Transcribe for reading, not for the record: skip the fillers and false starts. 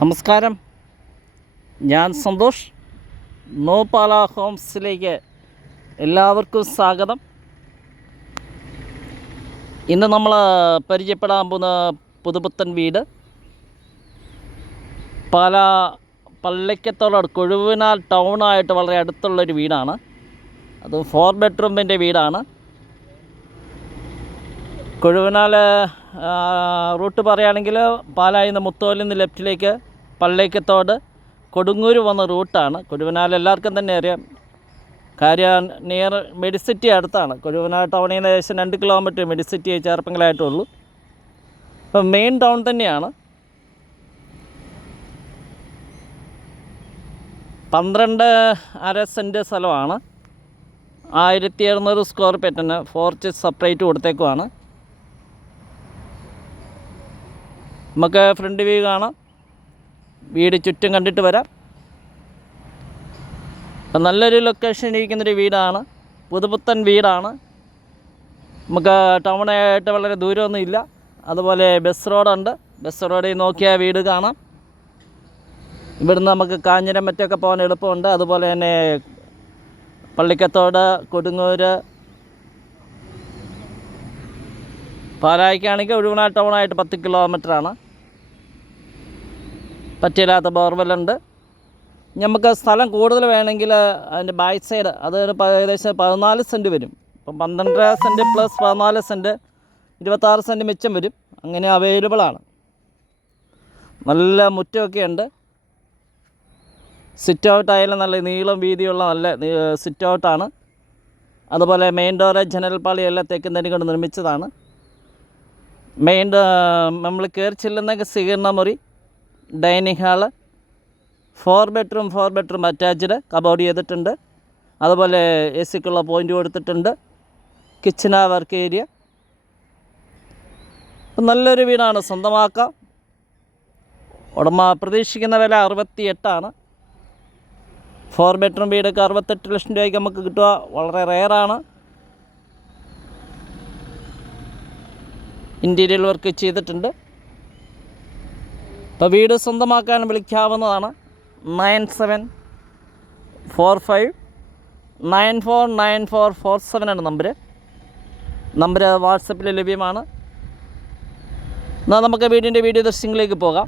നമസ്കാരം, ഞാൻ സന്തോഷ്. നോപാല ഹോംസിലേക്ക് എല്ലാവർക്കും സ്വാഗതം. ഇന്ന് നമ്മൾ പരിചയപ്പെടാൻ പോകുന്ന പുതുപുത്തൻ വീട് പള്ളിക്കത്തോട് കൊഴുവനാൽ ടൗണായിട്ട് വളരെ അടുത്തുള്ളൊരു വീടാണ്. അത് 4 ബെഡ്റൂമിൻ്റെ വീടാണ്. കൊഴുവനാൽ റൂട്ട് പറയുകയാണെങ്കിൽ പാലായിൽ നിന്ന് മുത്തോലിൽ നിന്ന് ലെഫ്റ്റിലേക്ക് പള്ളിക്കത്തോട് കൊടുങ്ങൂർ വന്ന റൂട്ടാണ്. കൊഴുവനാൽ എല്ലാവർക്കും തന്നെ അറിയാം, കാര്യം നിയർ മെഡിസിറ്റി അടുത്താണ്. കൊഴുവനാൽ ടൗണിൽ നിന്ന് ഏകദേശം 2 കിലോമീറ്റർ മെഡിസിറ്റി ചേർപ്പങ്കലായിട്ടുള്ളൂ. അപ്പം മെയിൻ ടൗൺ തന്നെയാണ്. 12.5 സെൻറ്റ് സ്ഥലമാണ്. 1700 സ്ക്വയർ ഫീറ്റിന് ഫോർച്ച് സെപ്പറേറ്റ് കൊടുത്തേക്കുവാണ്. നമുക്ക് ഫ്രണ്ട് വ്യൂ കാണാം, വീട് ചുറ്റും കണ്ടിട്ട് വരാം. അപ്പം നല്ലൊരു ലൊക്കേഷനിൽ ഇരിക്കുന്നൊരു വീടാണ്, പുതുപുത്തൻ വീടാണ്. നമുക്ക് ടൗണായിട്ട് വളരെ ദൂരമൊന്നും ഇല്ല. അതുപോലെ ബസ് റോഡുണ്ട്. ബസ് റോഡിൽ നോക്കിയാൽ വീട് കാണാം. ഇവിടുന്ന് നമുക്ക് കാഞ്ഞിരം മറ്റൊക്കെ പോകാൻ എളുപ്പമുണ്ട്. അതുപോലെ തന്നെ പള്ളിക്കത്തോട്, കൊടുങ്ങൂർ, പാലായ്ക്കാണെങ്കിൽ ഒഴുവനാൽ ടൗണായിട്ട് 10 കിലോമീറ്ററാണ്. പറ്റില്ലാത്ത ബോർവെല്ലുണ്ട്. നമുക്ക് സ്ഥലം കൂടുതൽ വേണമെങ്കിൽ അതിൻ്റെ ബാക്ക് സൈഡ് അത് ഏകദേശം 14 സെൻറ്റ് വരും. ഇപ്പം 12 സെൻറ്റ് പ്ലസ് 14 സെൻറ്റ് 26 സെൻറ്റ് മിച്ചം വരും. അങ്ങനെ അവൈലബിളാണ്. നല്ല മുറ്റമൊക്കെ ഉണ്ട്. സിറ്റ് ഔട്ടായാലും നല്ല നീളം വീതിയുള്ള നല്ല സിറ്റ് ഔട്ടാണ്. അതുപോലെ മെയിൻ ഡോറ്, ജനൽപ്പാളി എല്ലാം തെക്കുന്നതിന് കൊണ്ട് നിർമ്മിച്ചതാണ്. മെയിൻ നമ്മൾ കയറി ചെല്ലുന്ന സ്വീകരണ മുറി, dining hall, 4 bedroom attached, cupboard ചെയ്തിട്ടുണ്ട്. അതുപോലെ AC-ക്കുള്ള പോയിൻ്റ് കൊടുത്തിട്ടുണ്ട്. കിച്ചണ വർക്ക് ഏരിയ. നല്ലൊരു വീടാണ്, സ്വന്തമാക്കാം. ഉടമ പ്രതീക്ഷിക്കുന്ന വില 68ആണ്. 4 ബെഡ്റൂം വീടൊക്കെ 68 ലക്ഷം രൂപയ്ക്ക് നമുക്ക് കിട്ടുക വളരെ റെയറാണ്. ഇൻറ്റീരിയൽ വർക്ക് ചെയ്തിട്ടുണ്ട്. ഇപ്പോൾ വീട് സ്വന്തമാക്കാൻ വിളിക്കാവുന്നതാണ്. 9745949447 ആണ് നമ്പർ വാട്സപ്പിൽ ലഭ്യമാണ്. എന്നാൽ നമുക്ക് വീടിൻ്റെ വീഡിയോ ദൃശ്യങ്ങളിലേക്ക് പോകാം.